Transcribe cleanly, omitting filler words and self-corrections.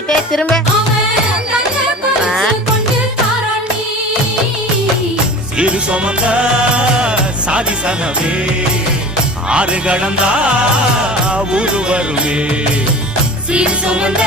புல்லட்டே திரும்ப. சீரு சுமந்த சாதிசனமே ஆறு கடந்தா ஊரு வருமே. சீரு சுமந்த